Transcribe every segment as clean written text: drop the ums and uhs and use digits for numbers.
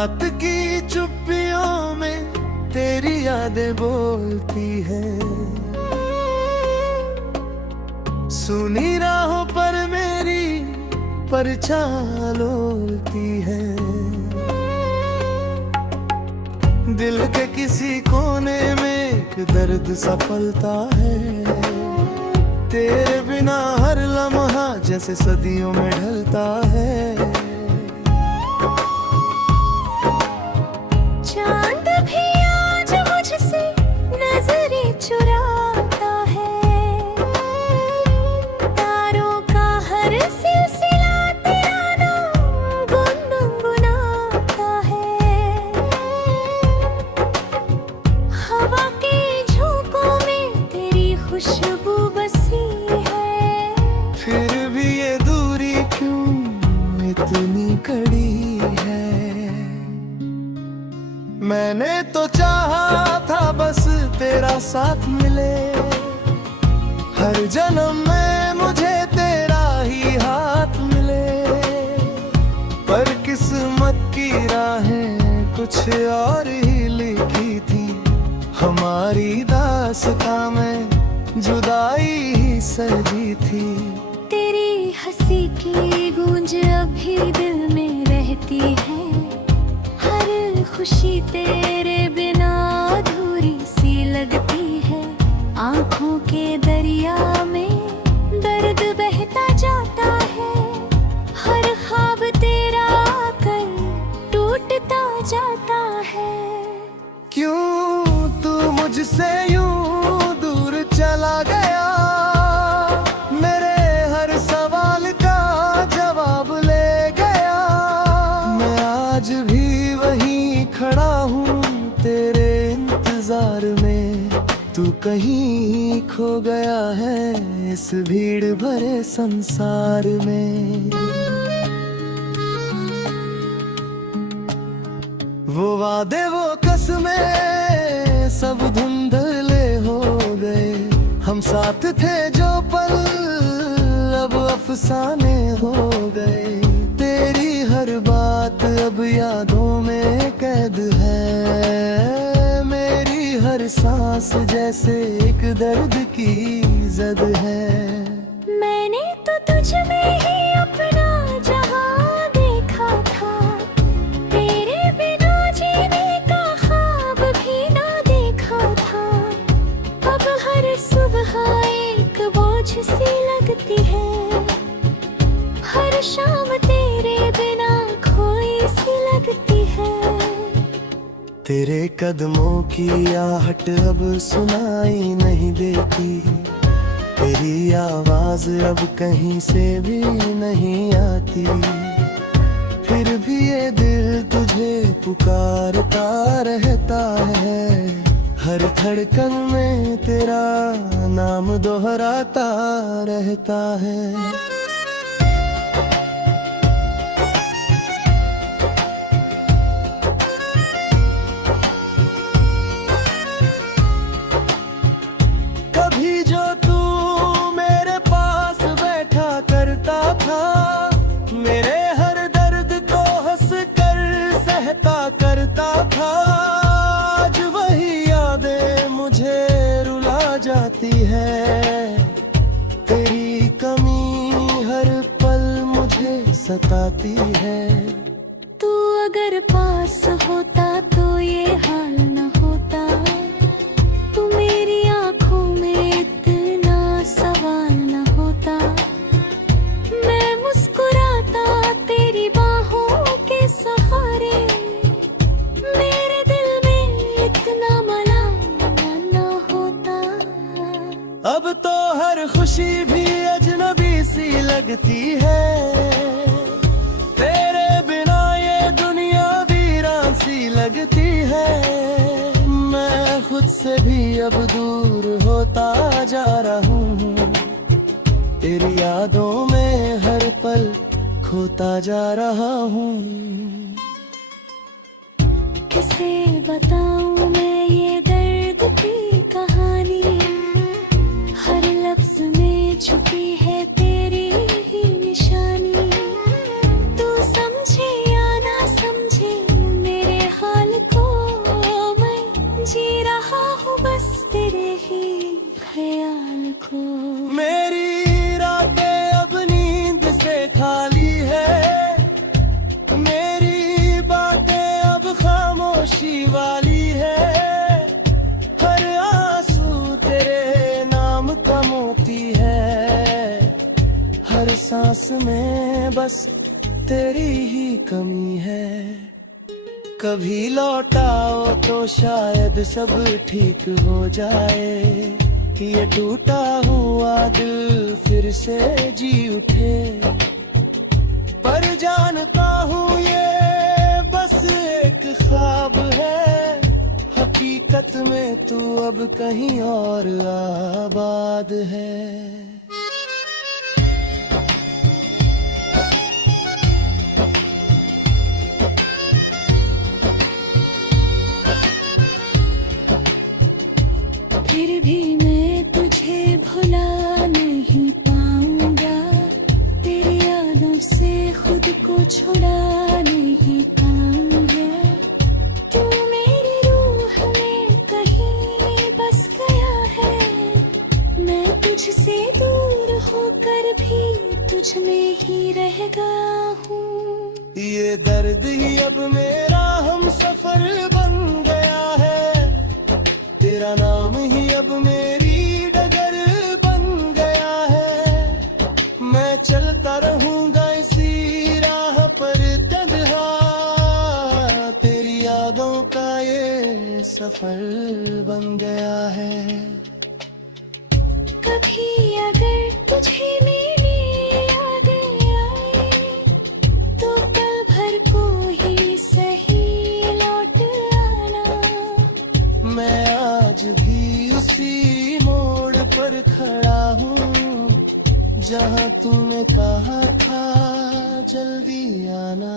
रात की चुप्पियों में तेरी यादें बोलती है। सुनी राहों पर मेरी परछाई लोलती है। दिल के किसी कोने में एक दर्द सा पलता है। तेरे बिना हर लम्हा जैसे सदियों में ढलता है। चांद भी आज मुझसे नजरें चुराता है। तारों का हर सिलसिला तेरा नाम गुनगुनाता है। हवा के झोंकों में तेरी खुशबू बसी है। फिर भी ये दूरी क्यों इतनी कड़ी है। मैंने तो चाहा था बस तेरा साथ मिले। हर जन्म में मुझे तेरा ही हाथ मिले। पर किस्मत की राहें कुछ और ही लिखी थी। हमारी दास्तां में जुदाई ही सजी थी। तेरी हंसी की गूंज अभी दिल में रहती है। हर खुशी तेरे बिना अधूरी सी लगती है। आंखों के दरिया में दर्द बहता जाता है। हर ख्वाब तेरा आकर टूटता जाता है। क्यों तू मुझसे यूं दूर चला गया। मेरे हर सवाल का जवाब ले गया। मैं आज भी वहीं खड़ा हूँ तेरे इंतजार में। तू कहीं खो गया है इस भीड़ भरे संसार में। वो वादे वो कसमें सब धुंधले हो गए। हम साथ थे जो पल अब अफसाने हो गए। तेरी हर बात अब यादों में कैद है। मेरी हर सांस जैसे एक दर्द की जद है। मैंने तो तुझ में ही अपना जहां देखा था। तेरे बिना जीने का ख्वाब भी ना देखा था। अब हर सुबह एक बोझ सी लगती है। हर शाम तेरे बिना खोई सी लगती है। तेरे कदमों की आहट अब सुनाई नहीं देती। तेरी आवाज अब कहीं से भी नहीं आती। फिर भी ये दिल तुझे पुकारता रहता है। हर धड़कन में तेरा नाम दोहराता रहता है। कभी जो तू मेरे पास बैठा करता था। मेरे हर दर्द को हंस कर सहता करता था। आज वही यादें मुझे रुला जाती है। तेरी कमी हर पल मुझे सताती है। तू अगर पास होता तो ये हाल न होता। तू मेरी आंखों में इतना सवाल न होता। मैं मुस्कुराता तेरी बाहों के सहारे। मेरे दिल में इतना मलाल न होता। अब तो हर खुशी भी अजनबी सी लगती है। तेरे बिना ये दुनिया वीरान सी लगती है। मैं खुद से भी अब दूर होता जा रहा हूँ। तेरी यादों में हर पल खोता जा रहा हूँ। किसे बताऊं मैं ये दर्द की कहानी। हर लफ्ज में छुपी है तेरी ही निशानी। तू समझे या ना समझे जी रहा हूँ बस तेरे ही ख्याल को। मेरी रातें अब नींद से खाली है, मेरी बातें अब खामोशी वाली है। हर आंसू तेरे नाम का मोती है, हर सांस में बस तेरी ही कमी है। कभी लौटाओ तो शायद सब ठीक हो जाए, ये टूटा हुआ दिल फिर से जी उठे। पर जानता हूँ ये बस एक ख्वाब है, हकीकत में तू अब कहीं और आबाद है। फिर भी मैं तुझे भुला नहीं पाऊंगा, तेरी यादों से खुद को छुड़ा नहीं पाऊंगा। तू मेरी रूह में कहीं बस गया है, मैं तुझसे दूर होकर भी तुझ में ही रह गया हूँ। ये दर्द ही अब मेरा हम सफर बन गया है, तेरा नाम ही अब मेरी डगर बन गया है। मैं चलता रहूंगा इसी राह पर तन्हा, तेरी यादों का ये सफर बन गया है। कभी अगर तुझे मेरी याद आए, तो पल भर को ही सही लौट आना। मैं आज भी उसी मोड़ पर खड़ा हूँ, जहाँ तूने कहा था जल्दी आना।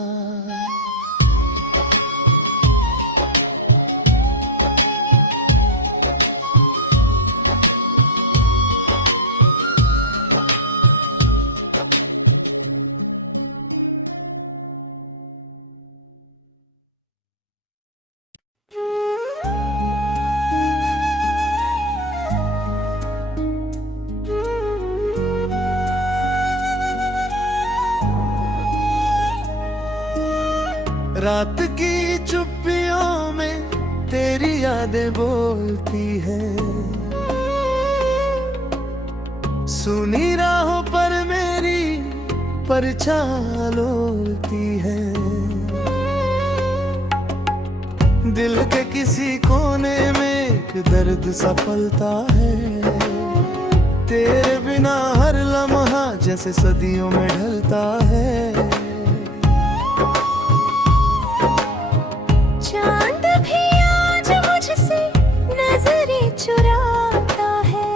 रात की चुप्पियों में तेरी यादें बोलती हैं, सुनी राहों पर मेरी परछाई लोलती है। दिल के किसी कोने में एक दर्द सा पलता है, तेरे बिना हर लम्हा जैसे सदियों में ढलता है। चांद भी आज मुझसे नजरें चुराता है,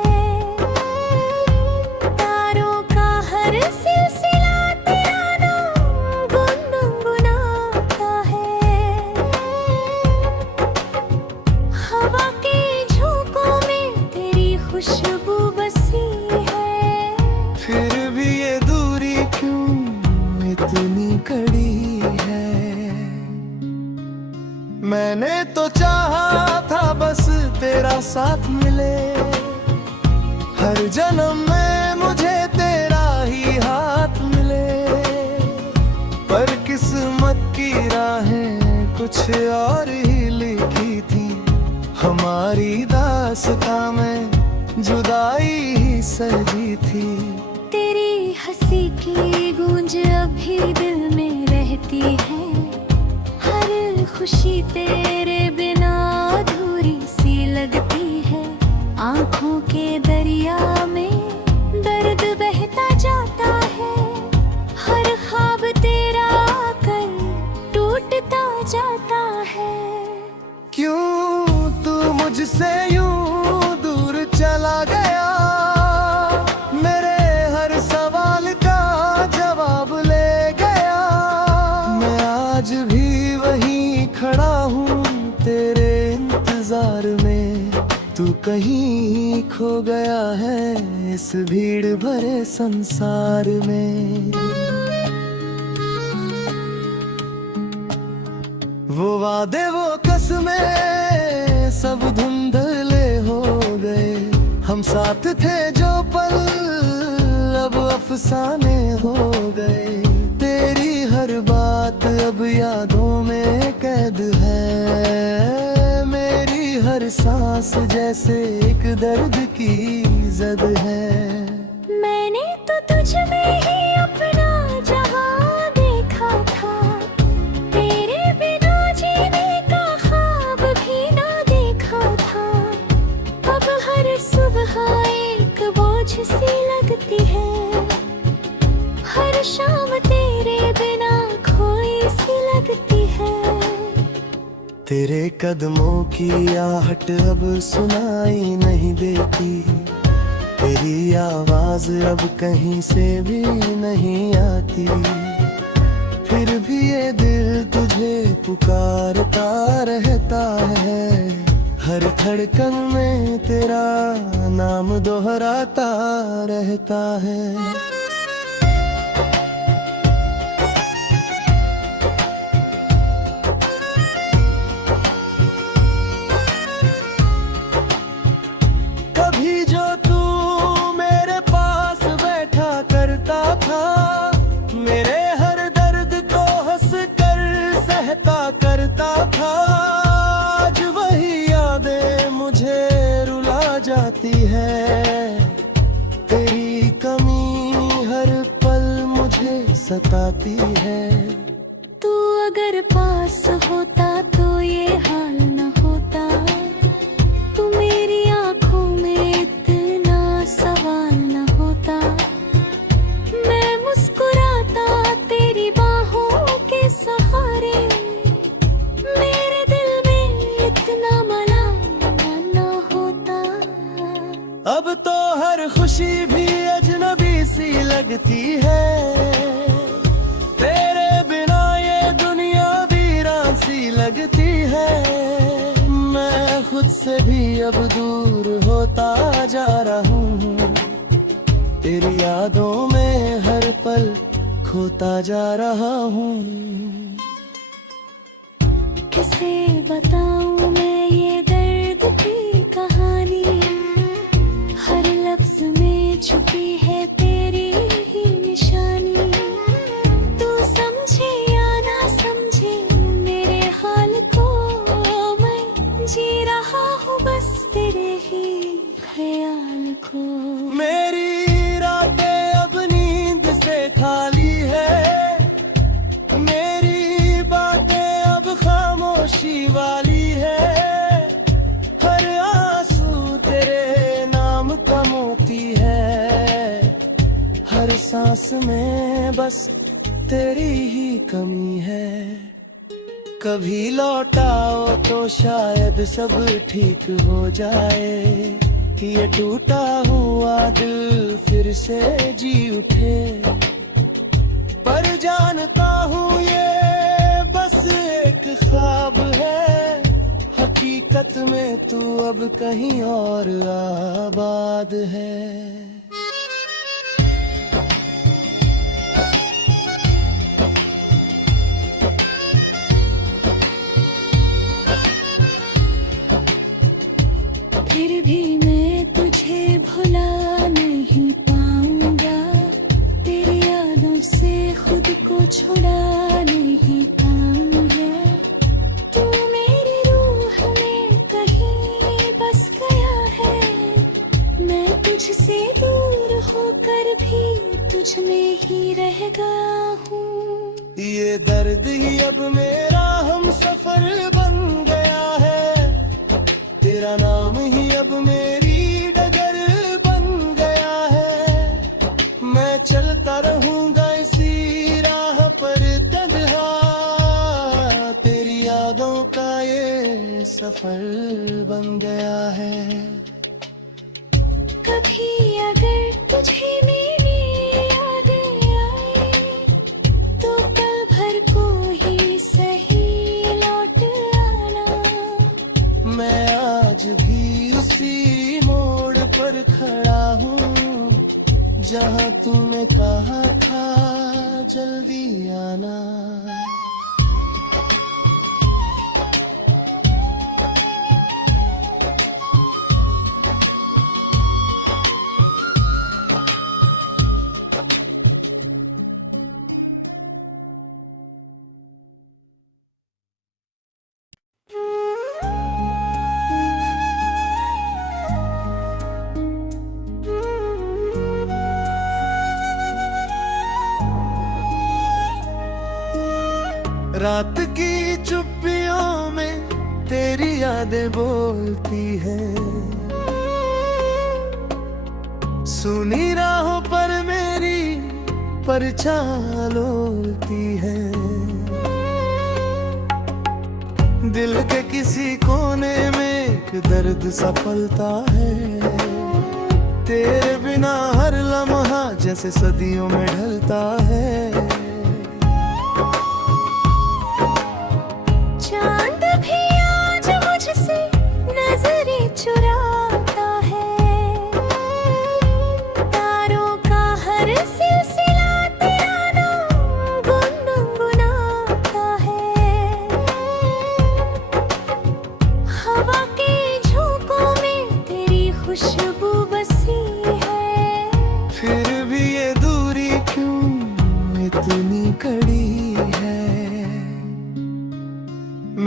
तारों का हर सिलसिला तेरा नाम गुनगुनाता है। हवा के झोंकों में तेरी खुशबू बसी है, फिर भी ये दूरी क्यों इतनी कड़ी है। मैंने तो चाहा था बस तेरा साथ मिले, हर जन्म में मुझे तेरा ही हाथ मिले। पर किस्मत की राहें कुछ और ही लिखी थी, हमारी दास्तां में जुदाई ही सजी थी। तेरी हंसी की गूंज अभी दिल में रहती है, हर खुशी तेरे बिना अधूरी सी लगती है। आँखों के दरिया में दर्द बहता जाता है, हर ख्वाब तेरा आकर टूटता जाता है। क्यों तू मुझसे यूं दूर चला गया, मेरे हर सवाल का जवाब ले गया। मैं आज भी वहीं खड़ा हूँ तेरे इंतजार में, तू कहीं खो गया है इस भीड़ भरे संसार में। वो वादे वो कसमें सब हम साथ थे जो पल अब अफसाने हो गए। तेरी हर बात अब यादों में कैद है। मेरी हर सांस जैसे एक दर्द की जद है। मैंने तो तुझ में ही अपना जहां देखा था। तेरे बिना जीने का ख्वाब भी ना देखा था। अब हर सुबह एक बोझ सी लगती है। हर शाम तेरे बिना खोई सी लगती है। तेरे कदमों की आहट अब सुनाई नहीं देती। तेरी आवाज अब कहीं से भी नहीं आती। फिर भी ये दिल तुझे पुकारता रहता है। हर धड़कन में तेरा नाम दोहराता रहता है। कभी जो तू मेरे पास बैठा करता था, मेरे हर दर्द को हंस कर सहता करता था। आज वही यादें मुझे रुला जाती है। तेरी कमी हर पल मुझे सताती है। तू अगर पास होता तो ये हाल न होता। तू मेरी आंखों में इतना सवाल न होता। मैं मुस्कुराता तेरी बाहों के सहारे। मेरे दिल में इतना मलाल न होता। अब तो हर खुशी भी अजनबी सी लगती है। तेरे बिना ये दुनिया वीरान सी लगती है। मैं खुद से भी अब दूर होता जा रहा हूँ। तेरी यादों में हर पल खोता जा रहा हूँ। किसे बताऊं मैं ये दर्द की कहानी। हर लफ्ज में छुपी है तेरी ही निशानी। तू समझे या ना समझे मेरे हाल को, मैं जी रहा हूँ बस तेरे ही ख्याल को। मेरी रातें अब नींद से खाली है। मेरी बातें अब खामोशी वाली है। हर आंसू तेरे नाम का मोती है। हर सांस में बस तेरी ही कमी है। कभी लौटाओ तो शायद सब ठीक हो जाए। ये टूटा हुआ दिल फिर से जी उठे। पर जानता हूँ ये बस एक ख्वाब है। हकीकत में तू अब कहीं और आबाद है। फिर भी मैं तुझे भुला नहीं पाऊंगा। तेरी यादों से खुद को छुड़ा नहीं पाऊंगा। तू मेरी रूह में कहीं बस गया है। मैं तुझसे दूर होकर भी तुझ में ही रह गया हूँ। ये दर्द ही अब मेरा हम सफर बन गया है। तेरा नाम ही अब मेरी डगर बन गया है। मैं चलता रहूंगा इसी राह पर तन्हा। तेरी यादों का ये सफर बन गया है। कभी अगर तुझे मेरी याद आए तो पल भर को ही सही लौट आना। मैं आज भी उसी मोड़ पर खड़ा हूँ जहाँ तूने कहा था जल्दी आना। रात की चुप्पियों में तेरी यादें बोलती है। सुनी राहों पर मेरी परछाई लोलती है। दिल के किसी कोने में एक दर्द सा पलता है। तेरे बिना हर लम्हा जैसे सदियों में ढलता है। चांद भी आज मुझसे नजरें चुराता है। तारों का हर सिलसिला तेरा नाम गुनगुनाता है। हवा के झोंकों में तेरी खुशबू बसी है। फिर भी ये दूरी क्यों इतनी कड़ी है।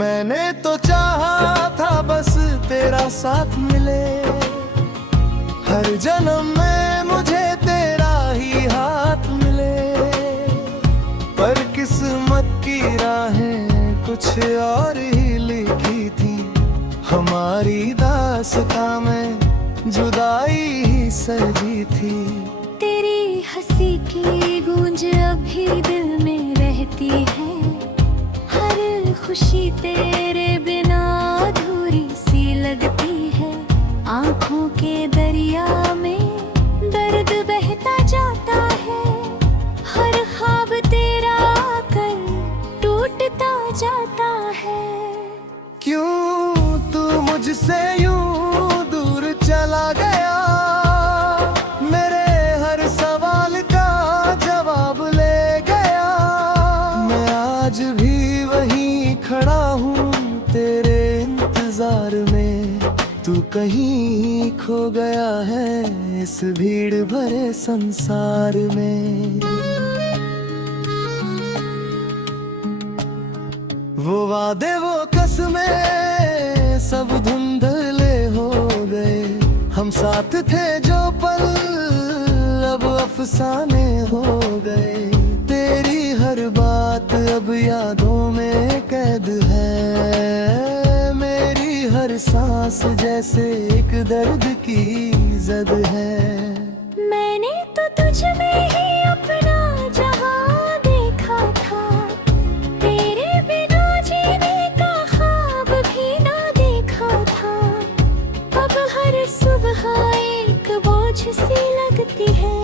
मैंने तो चाहा था बस तेरा साथ मिले। हर जन्म में मुझे तेरा ही हाथ मिले। पर किस्मत की राहें कुछ और ही लिखी थी। हमारी दास्तां में जुदाई ही सजी थी। तेरी हंसी की गूंज अभी दिल में रहती है। हर खुशी तेरे बिना अधूरी सी लगती है। आंखों के दरिया में दर्द बहता जाता है। हर ख्वाब तेरा आकर टूटता जाता है। क्यों तू मुझसे यूं दूर चला गया। मेरे हर सवाल का जवाब ले गया। मैं आज भी वहीं खड़ा हूँ तेरे इंतजार में। तू कहीं खो गया है इस भीड़ भरे संसार में। वो वादे वो कसमें सब धुंधले हो गए। हम साथ थे जो पल अब अफसाने हो गए। तेरी हर बात अब यादों में कैद है। मेरी हर सांस जैसे एक दर्द की जद है। मैंने तो तुझ में ही अपना जहां देखा था। तेरे बिना जीने का ख्वाब भी ना देखा था। अब हर सुबह एक बोझ सी लगती है।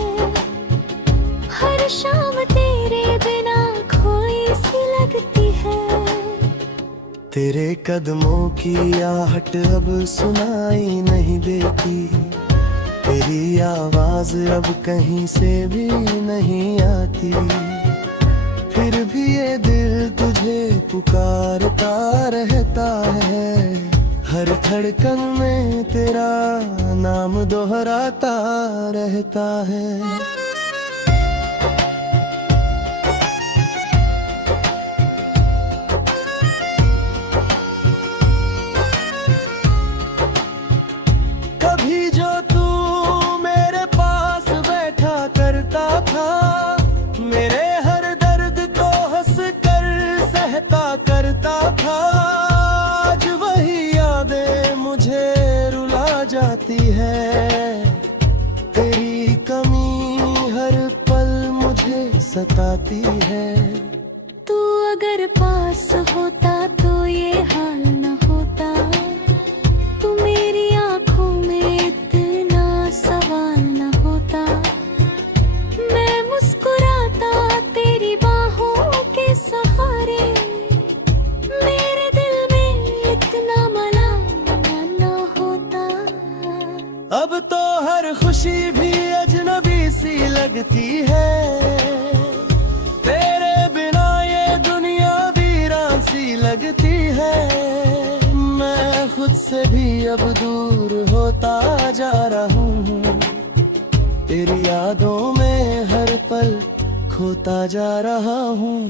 हर शाम तेरे बिना खोई सी लगती है। तेरे कदमों की आहट अब सुनाई नहीं देती। तेरी आवाज अब कहीं से भी नहीं आती। फिर भी ये दिल तुझे पुकारता रहता है। हर धड़कन में तेरा नाम दोहराता रहता है। कभी जो तू मेरे पास बैठा करता था। मेरे हर दर्द को हंस कर सहता करता था। आज वही यादें मुझे रुला जाती है। तेरी कमी हर पल मुझे सताती है। तू अगर पास होता तो ये हाल न होता। तू मेरी आंखों में इतना सवाल न होता। मैं मुस्कुराता तेरी बाहों के सहारे। मेरे दिल में इतना मलाल न होता। अब तो हर खुशी भी अजनबी सी लगती है। तेरे बिना ये दुनिया वीरान सी लगती है। मैं खुद से भी अब दूर होता जा रहा हूँ। तेरी यादों में हर पल खोता जा रहा हूँ।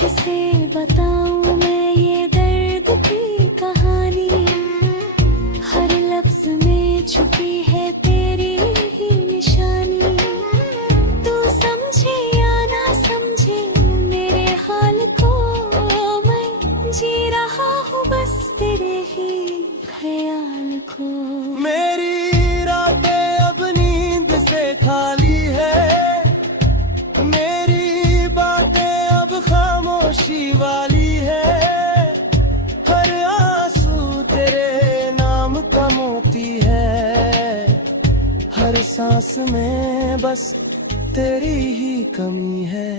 किसे बताऊं मैं ये दर्द की कहानी। हर लफ्ज में छुपी है तेरी ही निशानी। तू समझे या ना समझे सांस में बस तेरी ही कमी है।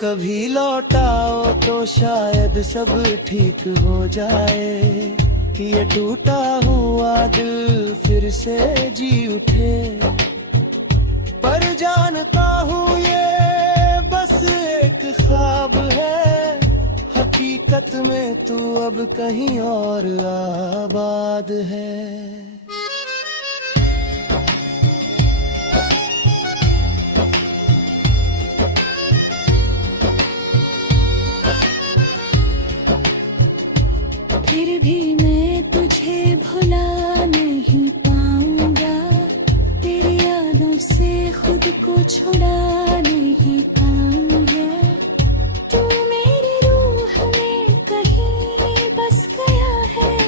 कभी लौटाओ तो शायद सब ठीक हो जाए, ये टूटा हुआ दिल फिर से जी उठे। पर जानता हूँ ये बस एक ख्वाब है, हकीकत में तू अब कहीं और आबाद है। फिर भी मैं तुझे भुला नहीं पाऊंगा, तेरी यादों से खुद को छुड़ा नहीं पाऊंगा। तू मेरी रूह में कहीं बस गया है,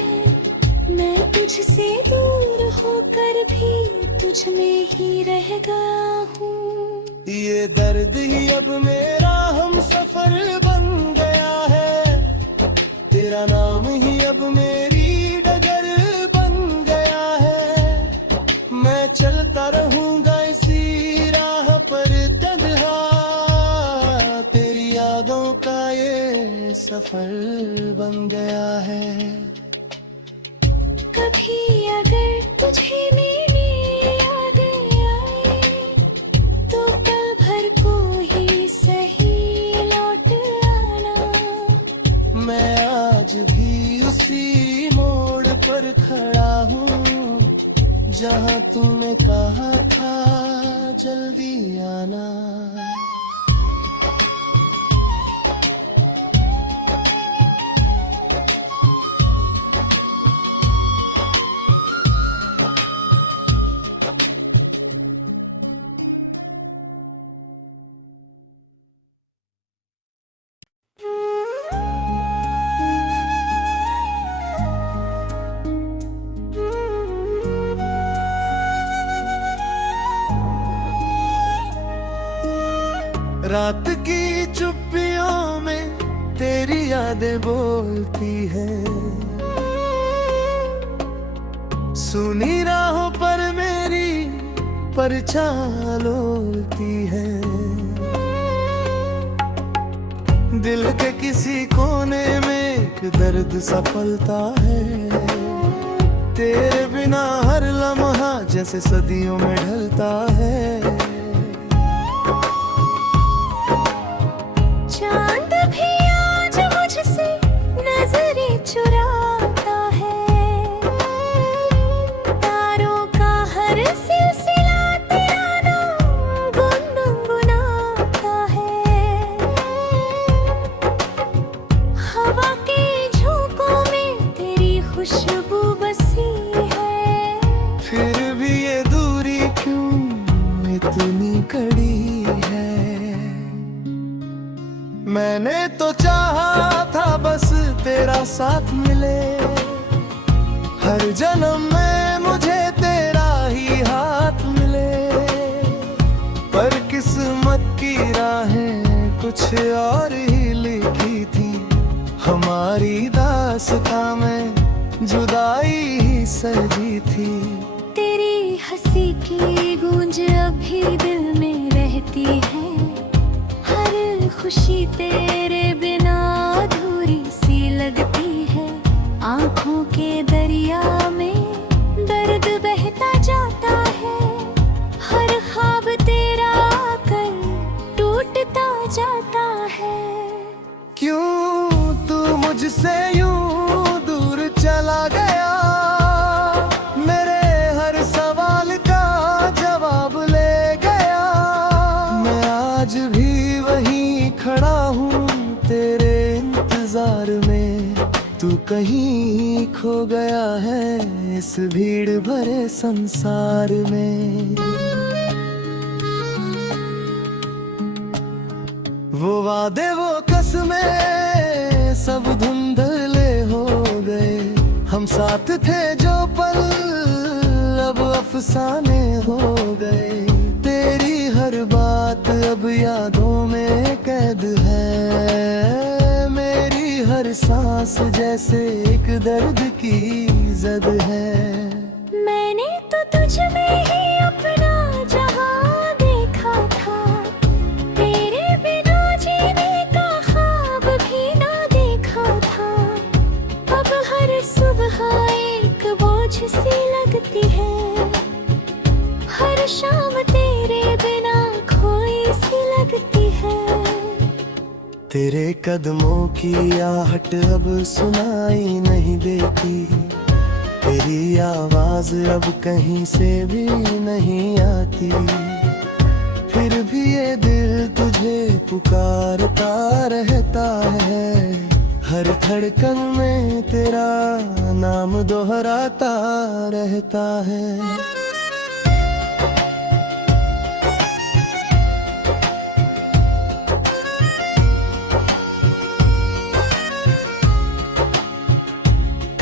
मैं तुझसे दूर होकर भी तुझ में ही रह गया हूँ। ये दर्द ही अब मेरा हम सफर बन गया है, तेरा नाम ही अब मेरी डगर बन गया है। मैं चलता रहूंगा इसी राह पर तन्हा, तेरी यादों का ये सफर बन गया है। कभी अगर तुझे मेरी याद आए तो पल भर को ही सही लौट आना। मैं आज भी उसी मोड़ पर खड़ा हूँ, जहाँ तूने कहा था जल्दी आना। रात की चुप्पियों में तेरी यादें बोलती है, सुनी राहों पर मेरी परछाई लोलती है। दिल के किसी कोने में एक दर्द सा पलता है, तेरे बिना हर लम्हा जैसे सदियों में ढलता है। चांद भी आज मुझसे नजरें चुराता है, तारों का हर सिलसिला तेरा नाम गुनगुनाता है। हवा के झोंकों में तेरी खुशबू बसी है, फिर भी ये दूरी क्यों इतनी कड़ी है। मैंने तो चाहा था बस तेरा साथ मिले, हर जन्म में मुझे तेरा ही हाथ मिले। पर किस्मत की राहें कुछ और ही लिखी थी, हमारी दास्तां में जुदाई ही सजी थी। तेरी हंसी की गूंज अभी दिल में रहती है, हर खुशी तेरे बिना अधूरी सी लगती है। आंखों के दरिया में दर्द बहता जाता है, हर ख्वाब तेरा आकर टूटता जाता है। क्यों तू मुझसे यूं दूर चला गया, मेरे हर सवाल का जवाब ले गया। मैं आज भी वहीं खड़ा हूँ तेरे इंतजार में, तू कहीं खो गया है इस भीड़ भरे संसार में। वो वादे वो कसमें सब धुंधले हो गए, हम साथ थे जो पल अब अफसाने हो गए। तेरी हर बात अब यादों में कैद है, मेरी हर सांस जैसे एक दर्द की जद है। मैंने तो तुझ में ही अपना तुझसी लगती है, हर शाम तेरे बिना खोई सी लगती है। तेरे कदमों की आहट अब सुनाई नहीं देती, तेरी आवाज अब कहीं से भी नहीं आती। फिर भी ये दिल तुझे पुकारता रहता है, हर धड़कन में तेरा नाम दोहराता रहता है।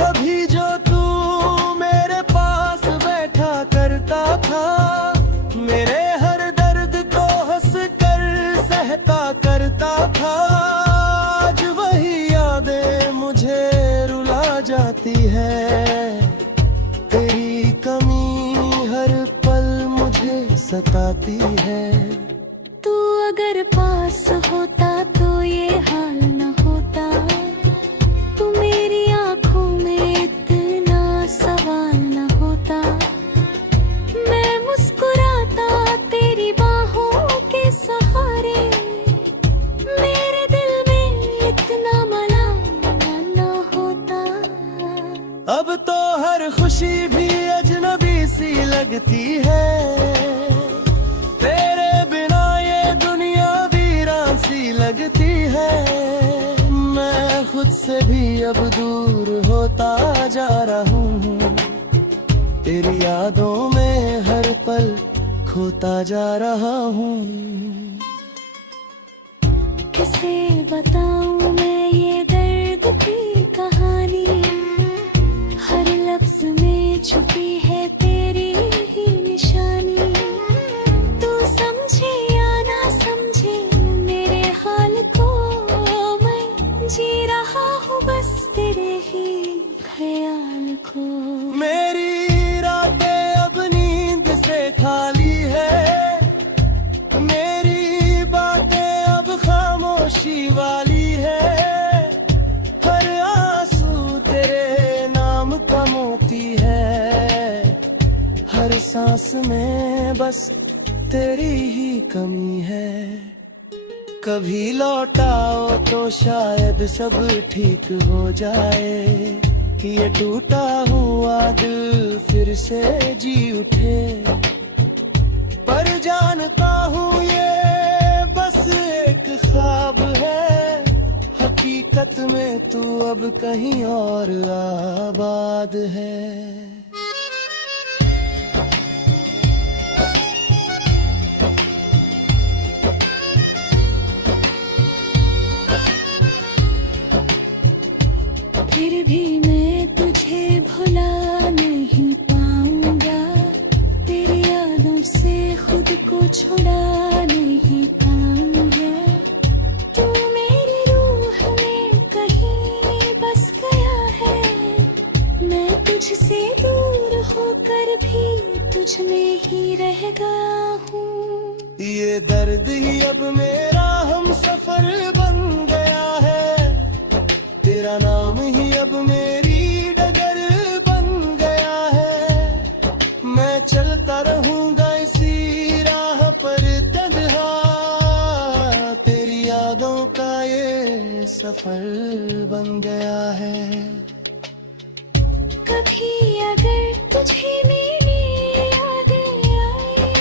कभी जो तू मेरे पास बैठा करता था, मेरे हर दर्द को हंस कर सहता करता था। आज वही यादें मुझे रुला जाती है, तेरी कमी हर पल मुझे सताती है। तू अगर पास होता तो ये हाल न होता, तू मेरी आंखों में इतना सवाल न होता। मैं मुस्कुराता तेरी बाहों के सहारे, मेरे दिल में इतना मलाल न होता। अब तो हर खुशी भी अजनबी सी लगती है, तेरे बिना ये दुनिया वीरान सी लगती है। मैं खुद से भी अब दूर होता जा रहा हूँ, तेरी यादों में हर पल खोता जा रहा हूँ। किसे बताऊं मैं ये दर्द की कहानी, हर लफ्ज में छुपी है तेरी ही निशानी। तू समझे या ना समझे मेरे हाल को, मैं जी रहा हूँ बस तेरे ही ख्याल को। मेरी रातें अब नींद से खाली है, मेरी बातें अब खामोशी वाली है। हर आंसू तेरे नाम का मोती है, हर सांस में बस तेरी ही कमी है। कभी लौटाओ तो शायद सब ठीक हो जाए, ये टूटा हुआ दिल फिर से जी उठे। पर जानता हूँ ये बस एक ख्वाब है, हकीकत में तू अब कहीं और आबाद है। फिर भी मैं तुझे भुला नहीं पाऊंगा, तेरी यादों से खुद को छुड़ा नहीं पाऊंगा। तू मेरी रूह में कहीं बस गया है, मैं तुझसे दूर होकर भी तुझ में ही रह गया हूँ। ये दर्द ही अब मेरा हम सफर बन गया है, तेरा नाम ही अब मेरी डगर बन गया है। मैं चलता रहूंगा इसी राह पर तन्हा, तेरी यादों का ये सफर बन गया है। कभी अगर तुझे मेरी याद आए,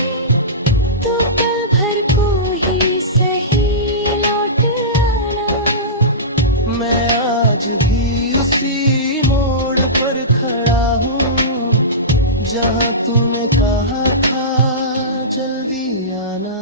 तो पल भर को ही सही लौट आना। मैं आज भी उसी मोड़ पर खड़ा हूँ, जहाँ तूने कहा था जल्दी आना।